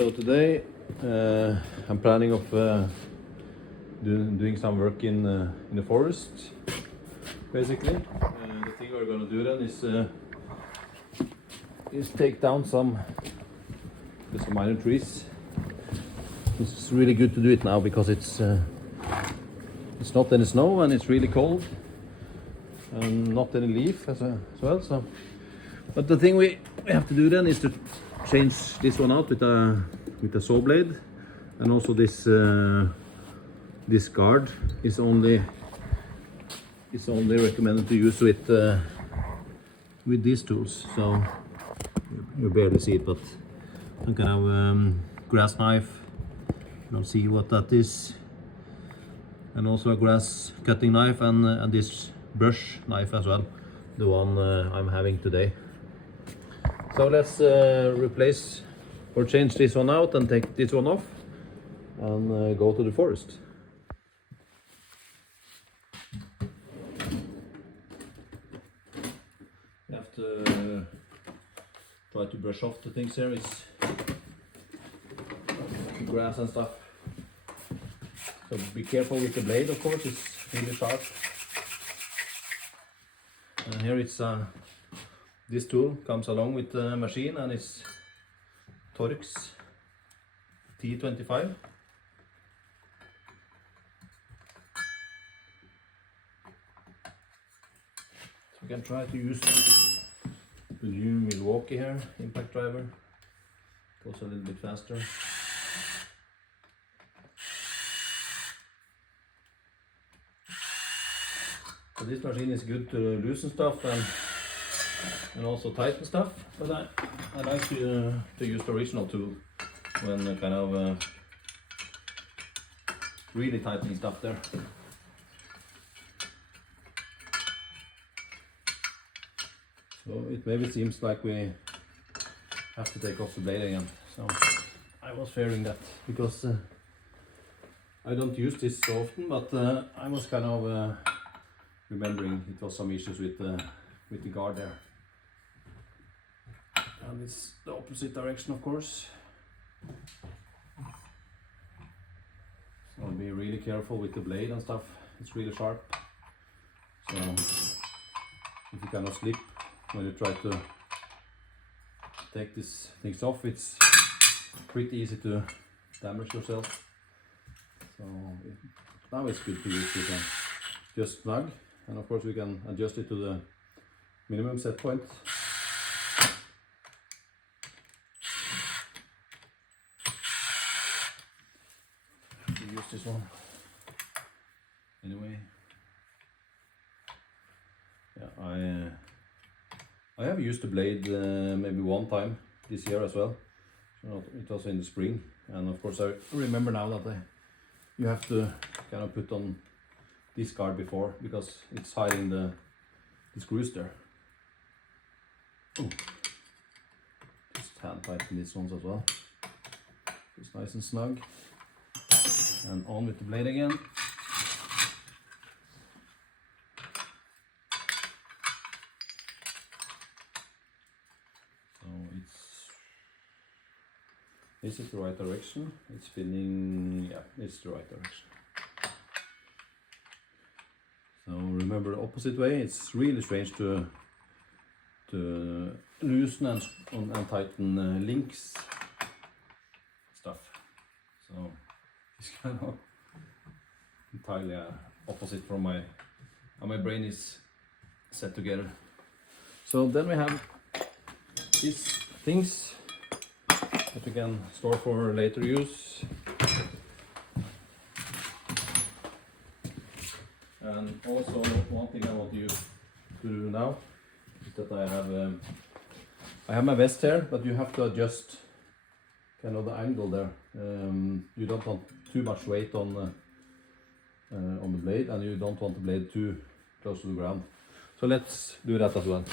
So today I'm planning of doing some work in the forest, basically. The thing we're going to do then is take down some minor trees. It's really good to do it now because it's not any snow and it's really cold and not any leaf as well. So, but the thing we have to do then is to change this one out with a saw blade, and also this guard is only recommended to use with these tools. So you barely see it, but some kind of grass knife. You don't see what that is, and also a grass cutting knife and this brush knife as well, the one I'm having today. So let's replace or change this one out and take this one off and go to the forest. You have to try to brush off the things here. It's grass and stuff. So be careful with the blade, of course, it's really sharp. And here it's this tool comes along with the machine, and it's Torx T25. So we can try to use the new Milwaukee here impact driver. Goes a little bit faster. So this machine is good to loosen stuff and also tighten stuff, but I like to use the original tool when kind of really tightening stuff there. So it maybe seems like we have to take off the blade again. So I was fearing that because I don't use this so often, but I was kind of remembering it was some issues with the guard there. And it's the opposite direction, of course. So be really careful with the blade and stuff. It's really sharp. So if you cannot slip when you try to take these things off, it's pretty easy to damage yourself. So now it's good to use it and just snug. And of course we can adjust it to the minimum set point. Use this one anyway. Yeah, I have used the blade maybe one time this year as well. It was in the spring, and of course I remember now that you have to kind of put on this guard before because it's hiding the screws there. Ooh. Just hand tighten these ones as well. It's nice and snug. And on with the blade again. So is it the right direction? It's spinning, yeah, it's the right direction. So remember the opposite way. It's really strange to loosen and tighten links stuff. So it's kind of entirely opposite from how my brain is set together. So then we have these things that we can store for later use. And also one thing I want you to do now is that I have my vest here, but you have to adjust kind of the angle there. You don't want too much weight on the blade, and you don't want the blade too close to the ground. So let's do that as well.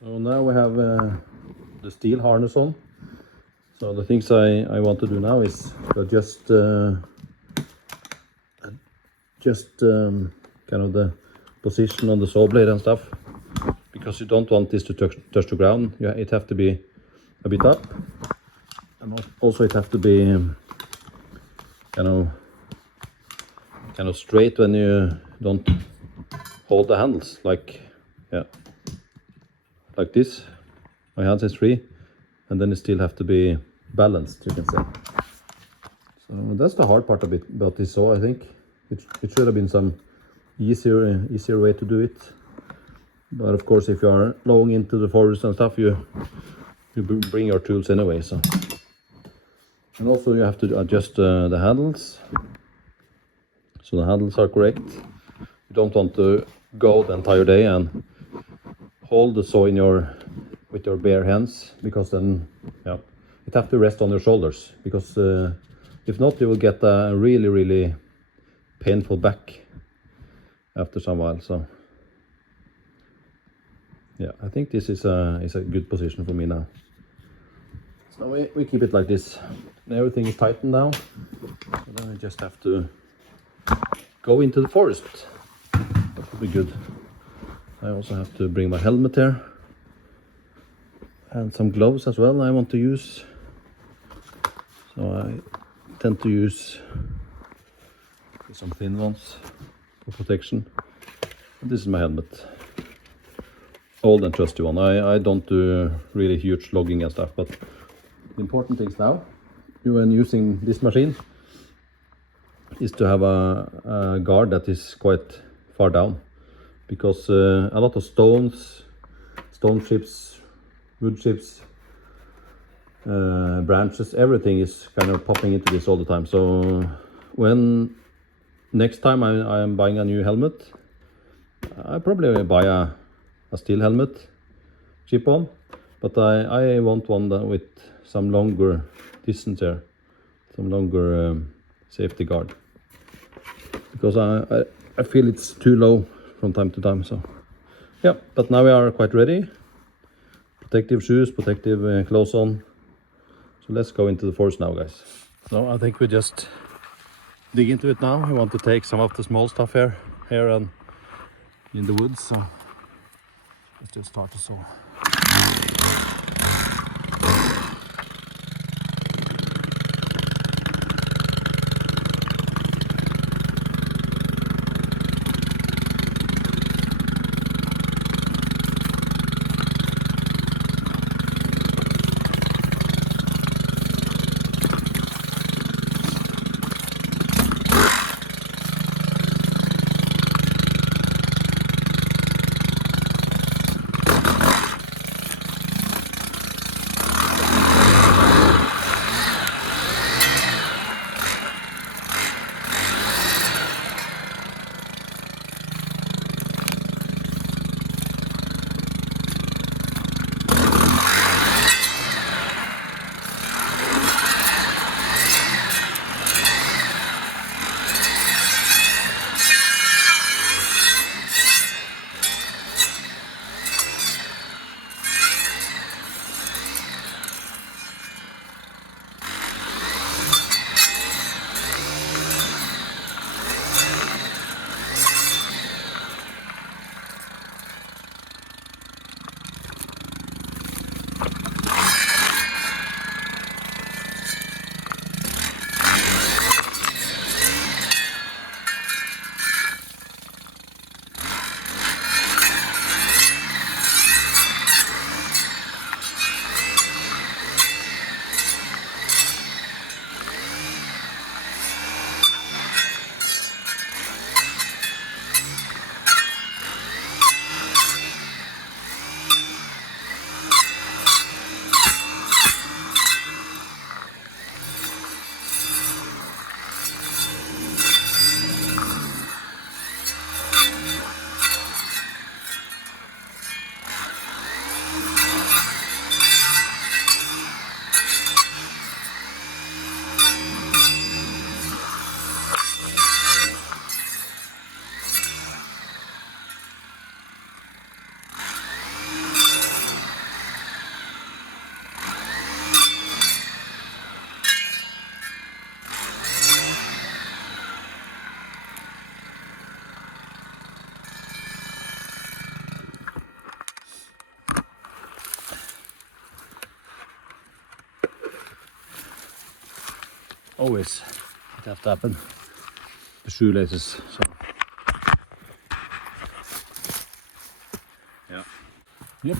So now we have the steel harness on. So the things I want to do now is to adjust kind of the position on the saw blade and stuff, because you don't want this to touch the ground. It have to be a bit up. And also it have to be kind of straight when you don't hold the handles, like like this. My hands is free, and then it still have to be balanced, you can say. So that's the hard part about this saw, I think. It should have been some easier way to do it. But of course, if you are long into the forest and stuff, you bring your tools anyway. So, and also you have to adjust the handles, so the handles are correct. You don't want to go the entire day and hold the saw with your bare hands, because then it have to rest on your shoulders, because if not, you will get a really painful back after some while. So yeah, I think this is a good position for me now. So we keep it like this, and everything is tightened now. So then I just have to go into the forest. That would be good. I also have to bring my helmet here and some gloves as well I want to use. So I tend to use some thin ones for protection. And this is my helmet, old and trusty one. I don't do really huge logging and stuff, but the important things now when using this machine is to have a guard that is quite far down, because a lot of stone chips, wood chips, branches, everything is kind of popping into this all the time. So when next time I am buying a new helmet, I probably will buy a Stihl helmet, cheap one, but I want one with some longer distance here, some longer safety guard, because I feel it's too low from time to time. So yeah, but now we are quite ready. Protective shoes, protective clothes on. So let's go into the forest now, guys. So I think we just dig into it now. I want to take some of the small stuff here and in the woods. So let's just start to saw. always it have to happen. The shoelaces. So yeah. Yep.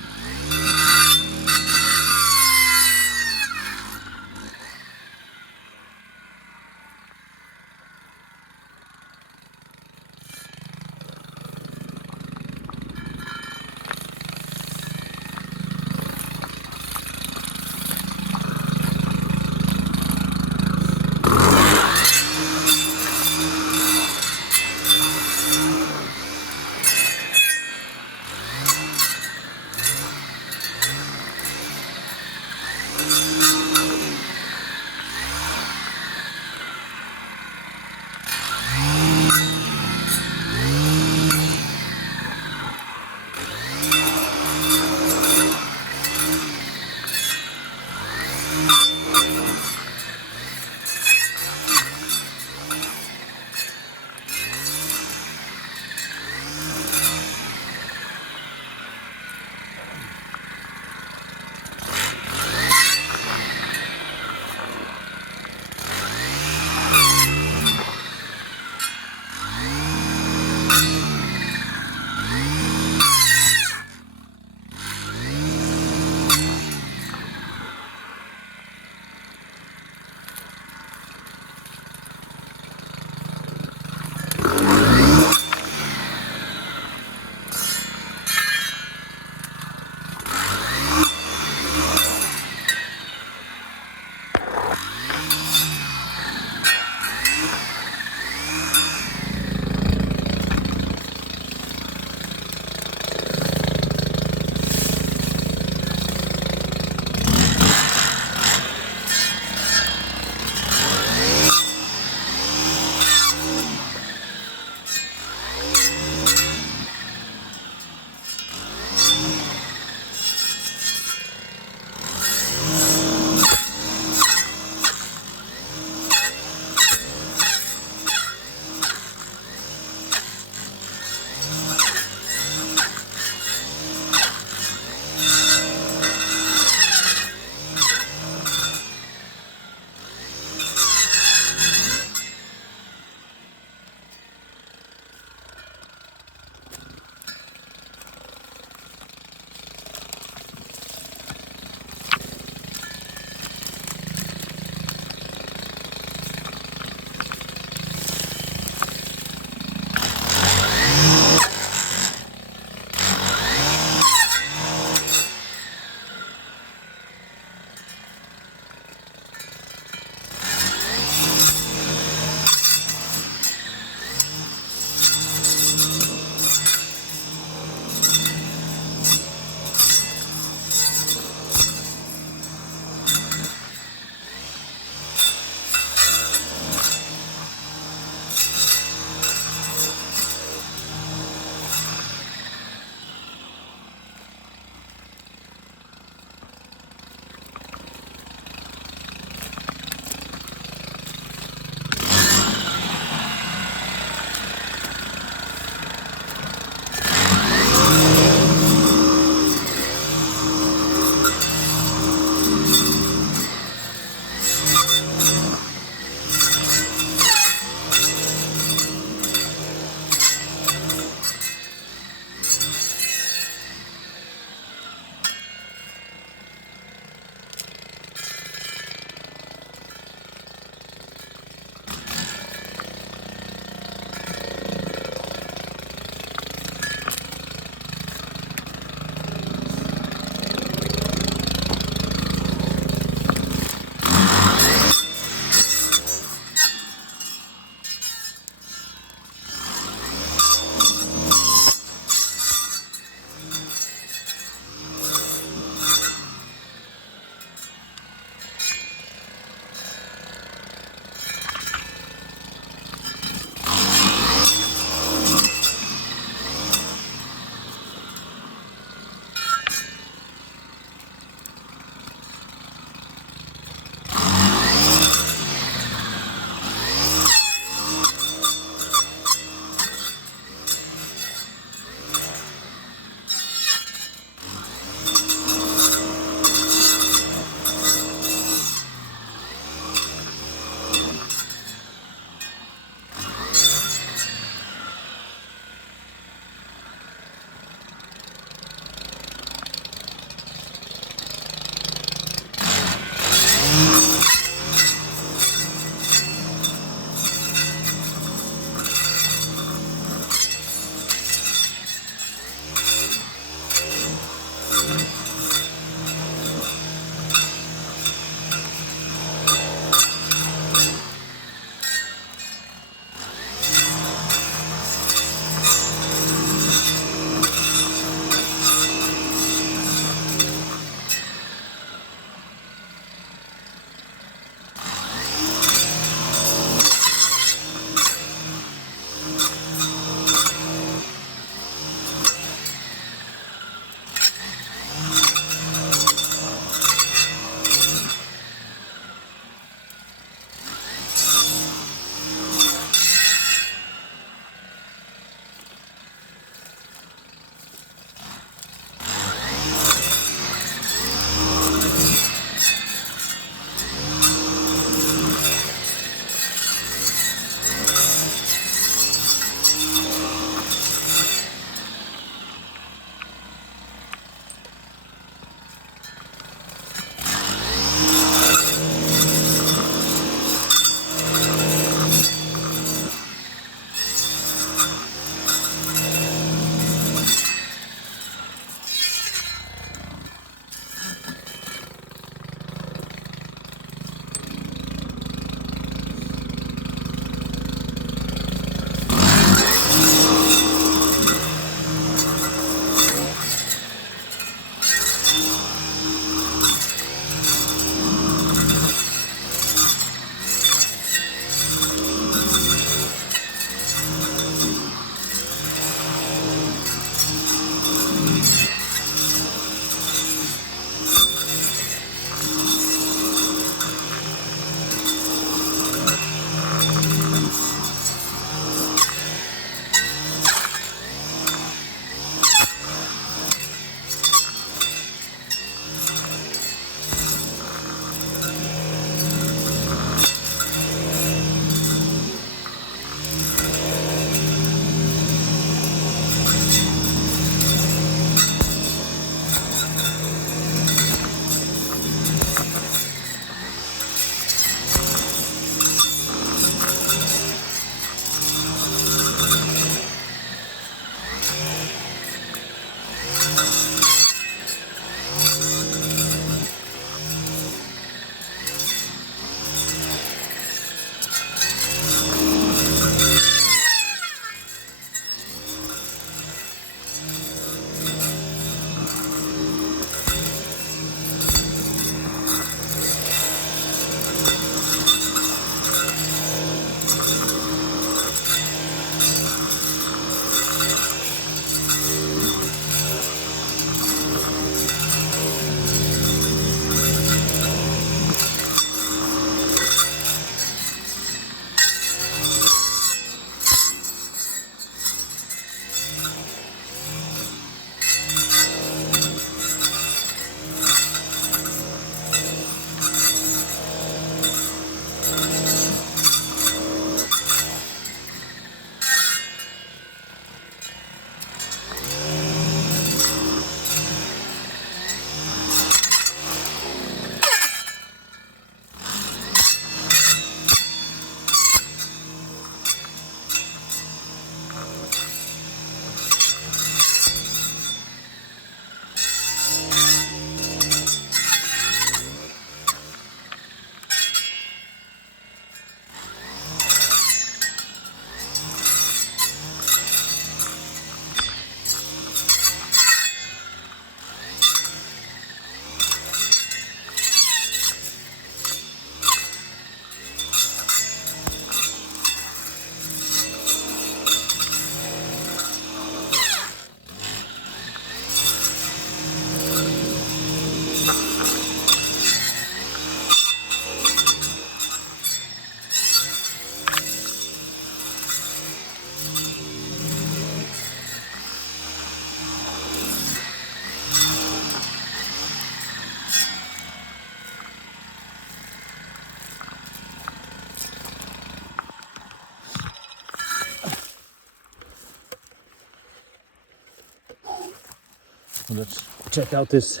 Let's check out this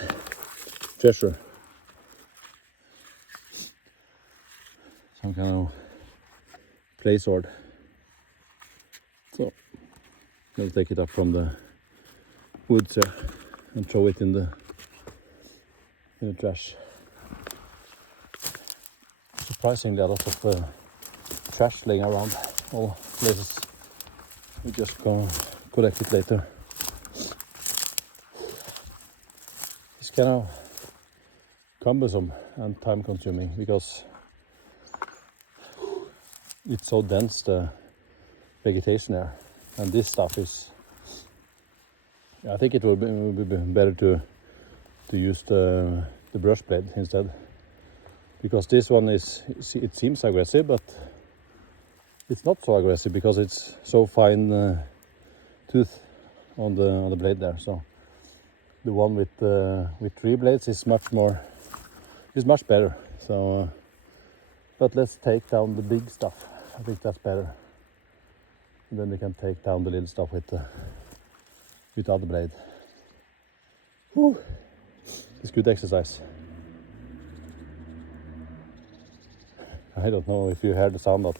treasure. Some kind of play sword. So I'll take it up from the woods here and throw it in the trash. Surprisingly, a lot of trash laying around all places. We just go collect it later. It's kind of cumbersome and time consuming because it's so dense, the vegetation there, and this stuff is, I think it would be better to use the brush blade instead, because this one is, it seems aggressive, but it's not so aggressive because it's so fine tooth on the blade there. So the one with 3 blades is much better. So but let's take down the big stuff. I think that's better. And then we can take down the little stuff with the other blade. Whew. It's good exercise. I don't know if you heard the sound, that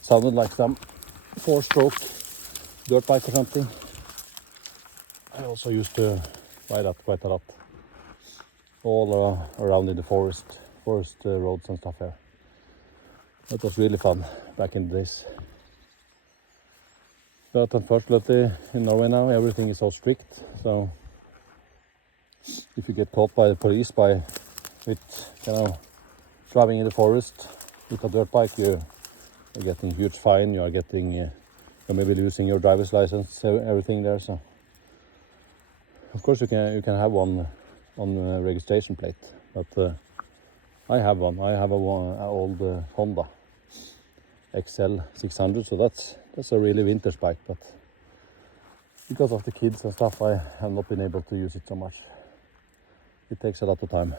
sounded like some 4-stroke dirt bike or something. I also used to ride that quite a lot, all around in the forest roads and stuff here. That was really fun back in the days. But unfortunately in Norway now everything is so strict, so if you get caught by the police with driving in the forest with a dirt bike, you're getting a huge fine. You are getting you're maybe losing your driver's license, everything there. So of course you can have one on the registration plate, but I have one. I have an old Honda XL 600, so that's a really vintage bike, but because of the kids and stuff I have not been able to use it so much. It takes a lot of time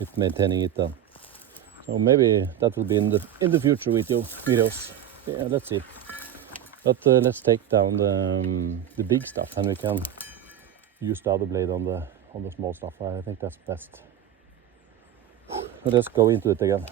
with maintaining it then. So maybe that will be in the future videos. Yeah, let's see. But let's take down the big stuff, and we can use the other blade on the small stuff. I think that's best. But let's go into it again.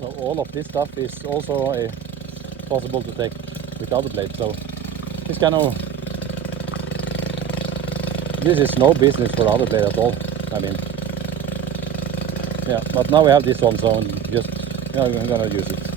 So all of this stuff is also possible to take with the other blade. So this kind of, this is no business for the other blade at all. I mean, yeah, but now we have this one, so just, yeah, I'm gonna use it.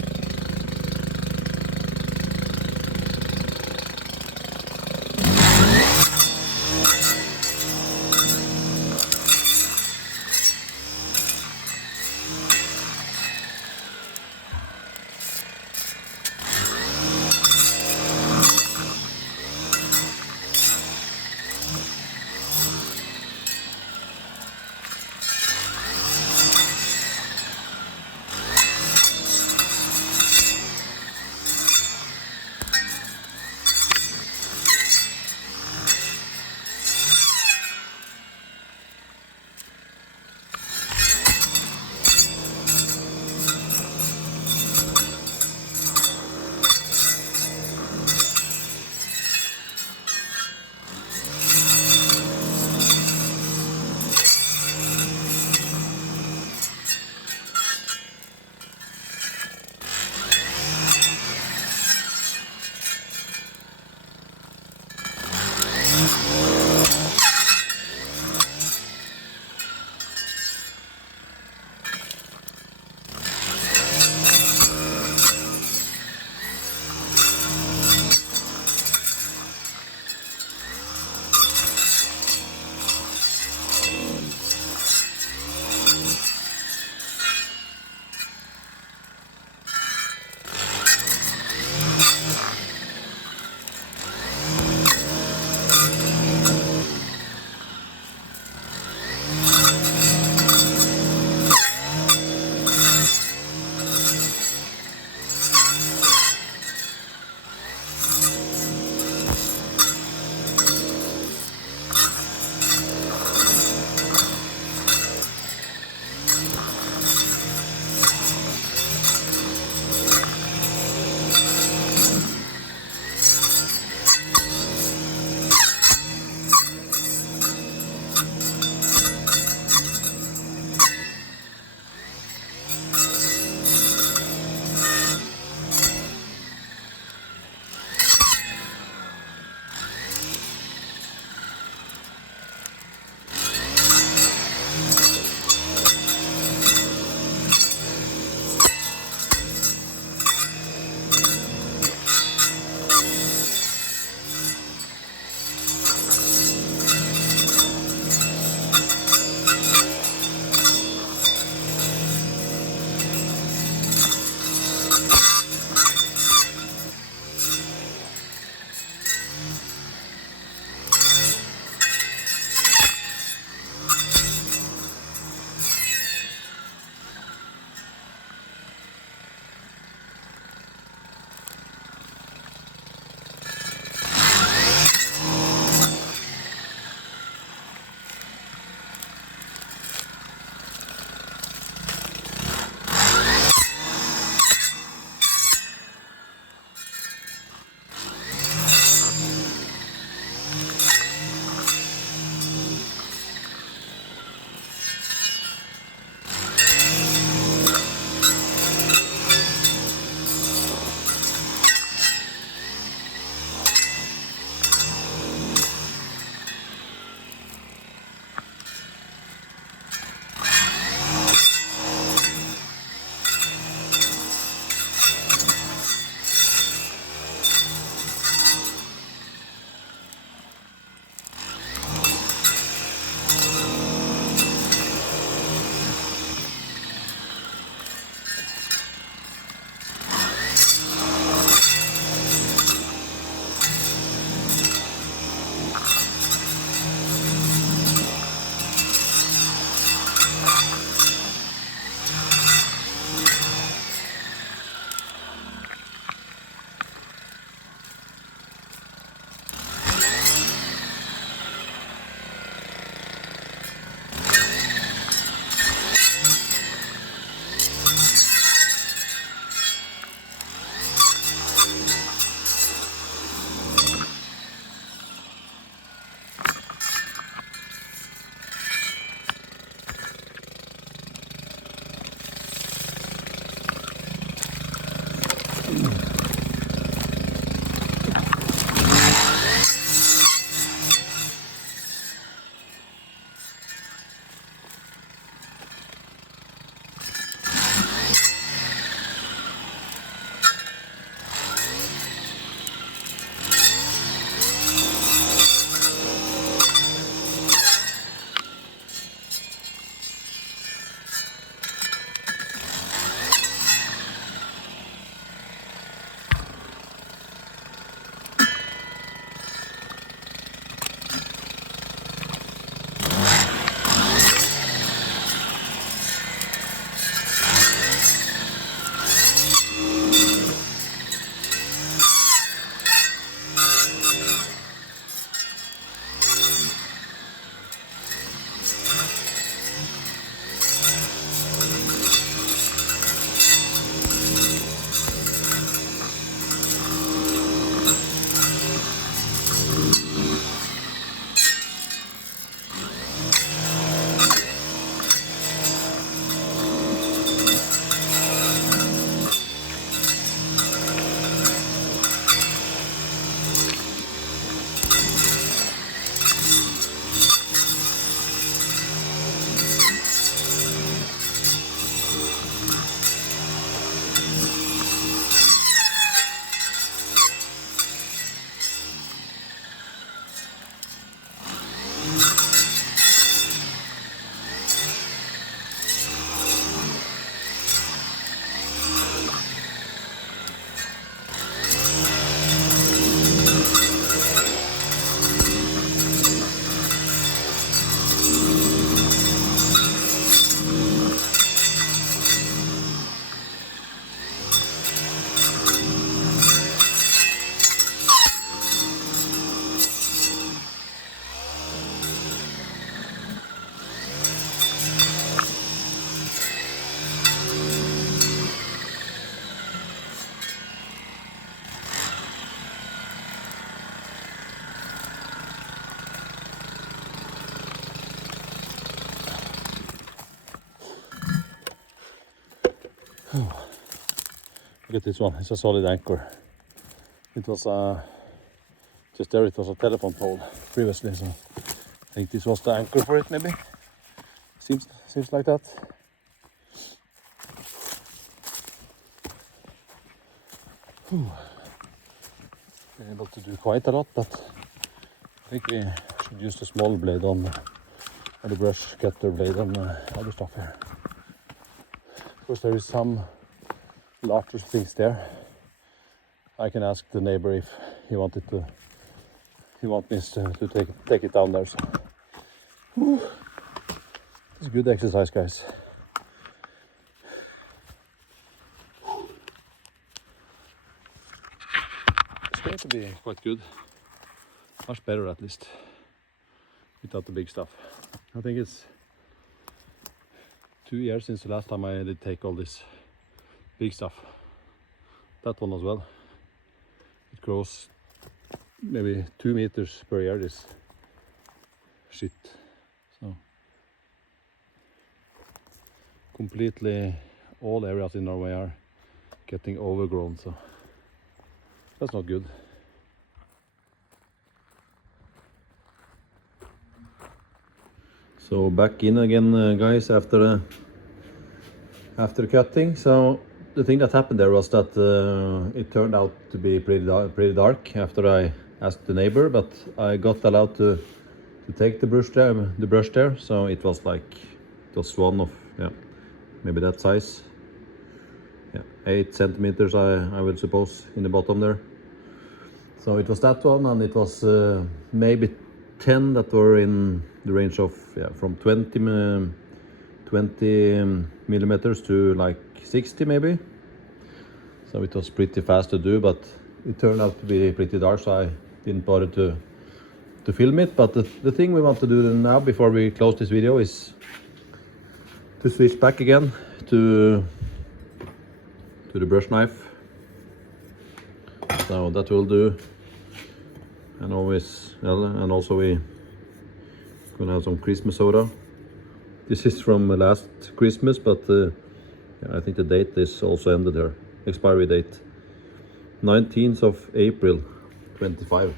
Look at this one, it's a solid anchor. It was just there, it was a telephone pole previously, so I think this was the anchor for it maybe. Seems like that. Been able to do quite a lot, but I think we should use the small blade on, or the brush cutter blade on other stuff here. Of course there is some larger things there. I can ask the neighbor if he wants me to take it down there. So. It's a good exercise, guys. It's going to be quite good. Much better at least. Without the big stuff. I think it's 2 years since the last time I did take all this big stuff. That one as well. It grows maybe 2 meters per year, this shit. So completely all areas in Norway are getting overgrown, so that's not good. So back in again, guys, after cutting. So the thing that happened there was that it turned out to be pretty dark after I asked the neighbor, but I got allowed to take the brush there. So it was one of, yeah, maybe that size, yeah, 8 centimeters I would suppose in the bottom there. So it was that one, and it was maybe 10 that were in the range of, yeah, from 20 millimeters to like 60 maybe. So it was pretty fast to do, but it turned out to be pretty dark, so I didn't bother to film it. But the thing we want to do now before we close this video is to switch back again to the brush knife. So that will do. And also we gonna have some Christmas soda. This is from last Christmas, but yeah, I think the date is also ended here. Expiry date 19th of April 25.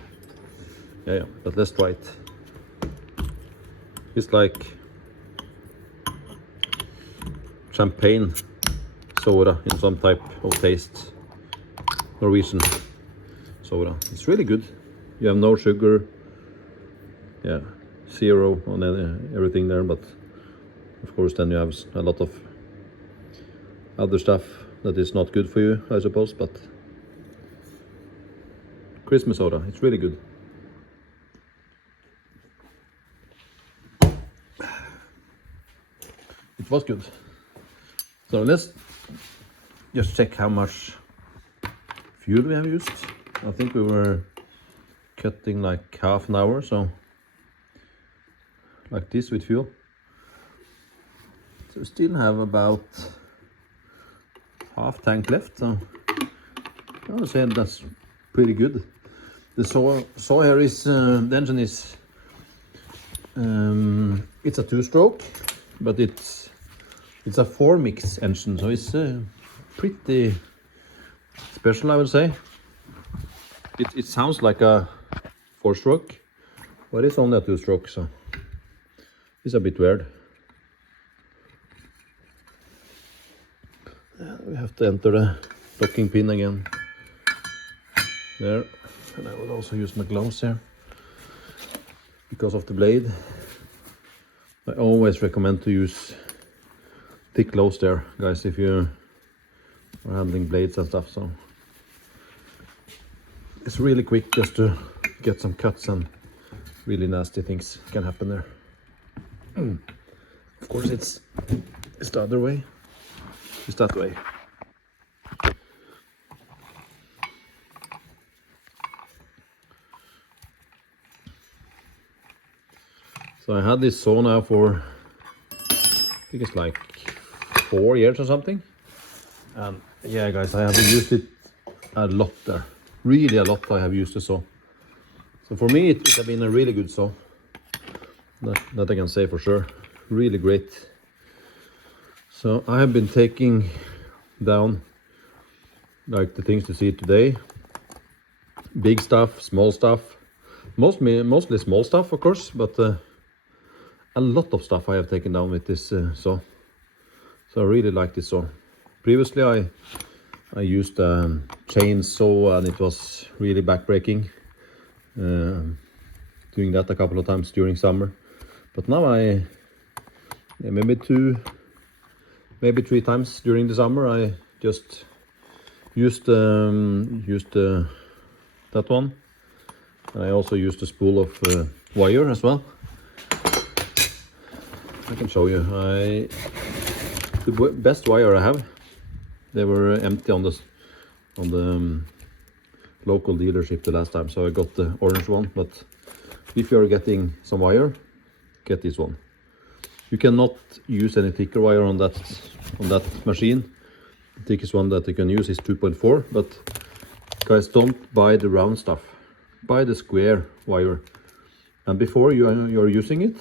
Yeah, but let's try it. It's like champagne soda in some type of taste. Norwegian soda. It's really good. You have no sugar. Yeah, 0 on everything there, but of course then you have a lot of other stuff that is not good for you, I suppose, but Christmas soda, it's really good. It was good. So let's just check how much fuel we have used. I think we were cutting like half an hour, so like this with fuel. So we still have about half tank left, so I would say that's pretty good. The saw here is, the engine is, it's a 2-stroke, but it's a 4-mix engine, so it's pretty special, I would say. It sounds like a 4-stroke, but it's only a 2-stroke, so it's a bit weird. We have to enter the locking pin again there, and I will also use my gloves here because of the blade. I always recommend to use thick gloves there, guys, if you are handling blades and stuff. So it's really quick just to get some cuts, and really nasty things can happen there. Of course it's the other way. It's that way. So I had this saw now for, I think it's like 4 years or something. And yeah, guys, I have used it a lot there. Really a lot I have used the saw. So for me it has been a really good saw. That I can say for sure. Really great. So I have been taking down like the things you see today. Big stuff, small stuff, mostly small stuff of course, but a lot of stuff I have taken down with this saw. So I really like this saw. Previously I used a chainsaw and it was really backbreaking, doing that a couple of times during summer. But now maybe 3 times during the summer I just used that one. And I also used a spool of wire as well. I can show you. The best wire I have. They were empty on the local dealership the last time, so I got the orange one. But if you are getting some wire, get this one. You cannot use any thicker wire on that machine. The thickest one that you can use is 2.4, but guys, don't buy the round stuff. Buy the square wire. And before you're using it,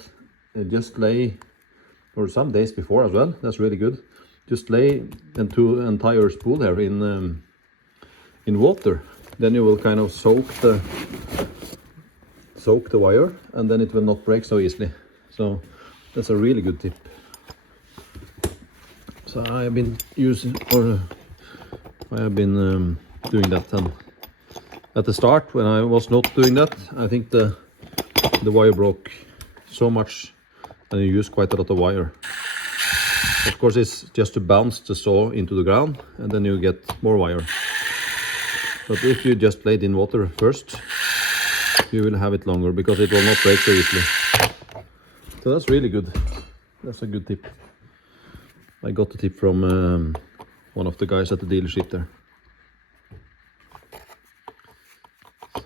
just lay, or some days before as well, that's really good. Just lay the entire spool here in water. Then you will kind of soak the wire, and then it will not break so easily. So that's a really good tip. So I have been doing that. And at the start, when I was not doing that, I think the wire broke so much, and you use quite a lot of wire. Of course, it's just to bounce the saw into the ground, and then you get more wire. But if you just lay it in water first, you will have it longer because it will not break so easily. So that's really good. That's a good tip. I got the tip from one of the guys at the dealership there.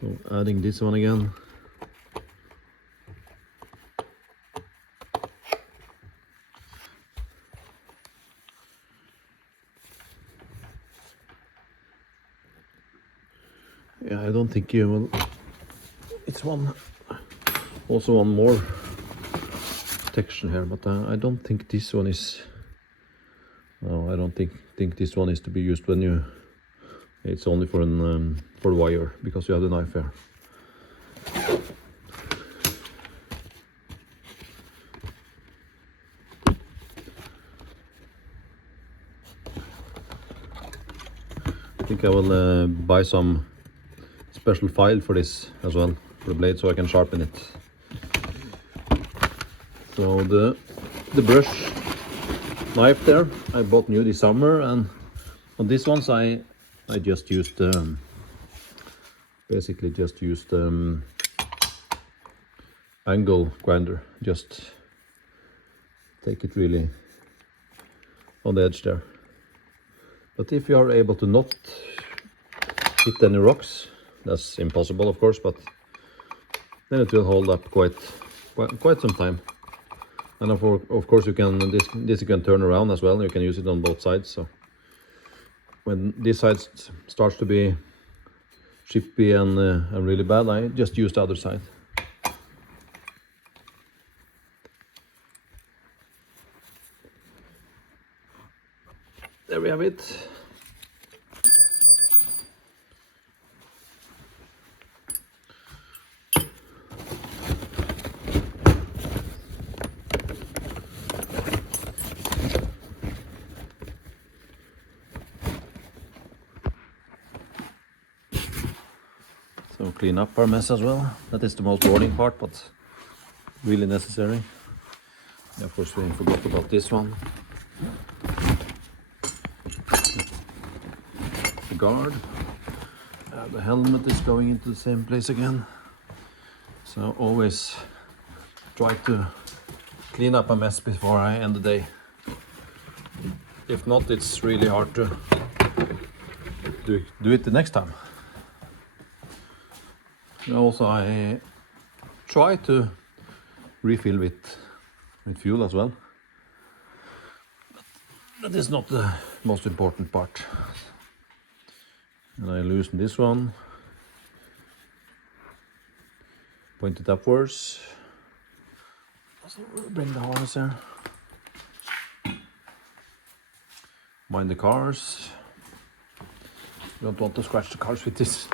So adding this one again. Yeah, I don't think you will. It's also one more protection here, but I don't think this one is. No, I don't think this one is to be used when you. It's only for wire, because you have the knife here. I think I will buy some special file for this as well, for the blade, so I can sharpen it. So the brush knife there I bought new this summer, and on these ones I just used basically just used angle grinder. Just take it really on the edge there. But if you are able to not hit any rocks, that's impossible of course, but then it will hold up quite some time. And of course you can this you can turn around as well. You can use it on both sides. So when this side starts to be chippy and really bad, I just use the other side. There we have it. So clean up our mess as well. That is the most boring part, but really necessary. Yeah, of course we forgot about this one. The guard. The helmet is going into the same place again. So always try to clean up a mess before I end the day. If not, it's really hard to do it the next time. And also I try to refill with fuel as well. But that is not the most important part. And I loosen this one. Point it upwards. Bring the harness here. Mind the cars. You don't want to scratch the cars with this.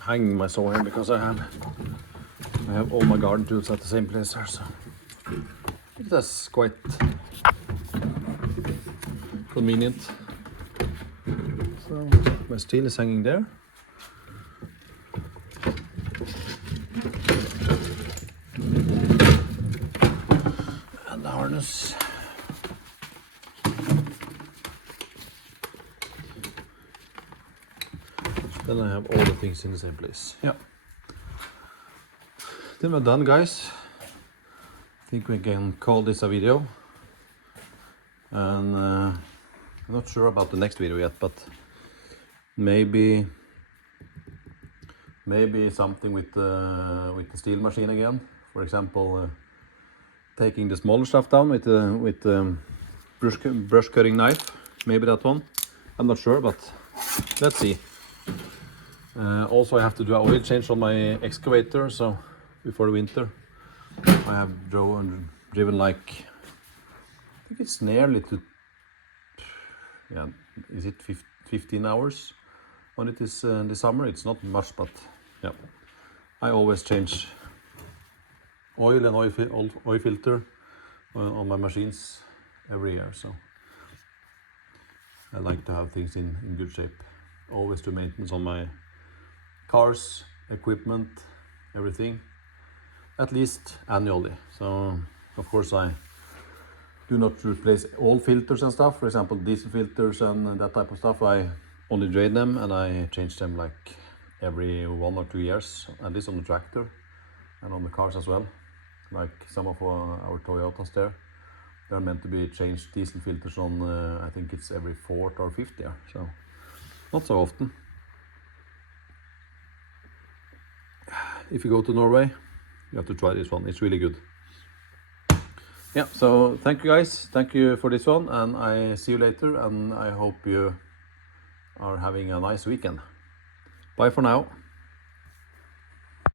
Hanging my saw here because I have all my garden tools at the same place here, so that's quite convenient. So my Stihl is hanging there. And the harness. Then I have all the things in the same place. Yeah. Then we're done, guys. I think we can call this a video. And I'm not sure about the next video yet, but maybe something with the Stihl machine again. For example, taking the smaller stuff down with the brush cutting knife. Maybe that one. I'm not sure, but let's see. Also, I have to do an oil change on my excavator, so before the winter I have driven like, I think it's nearly to, yeah, is it 15 hours on it this summer? It's not much, but yeah, I always change oil and oil filter on my machines every year, so I like to have things in good shape. Always do maintenance on my cars, equipment, everything, at least annually. So of course I do not replace all filters and stuff. For example, diesel filters and that type of stuff, I only drain them and I change them like every 1 or 2 years, at least on the tractor and on the cars as well. Like some of our Toyotas there, they're meant to be changed diesel filters on, I think it's every 4th or 5th year, so not so often. If you go to Norway, you have to try this one. It's really good. Yeah, so thank you guys. Thank you for this one, and I see you later, and I hope you are having a nice weekend. Bye for now.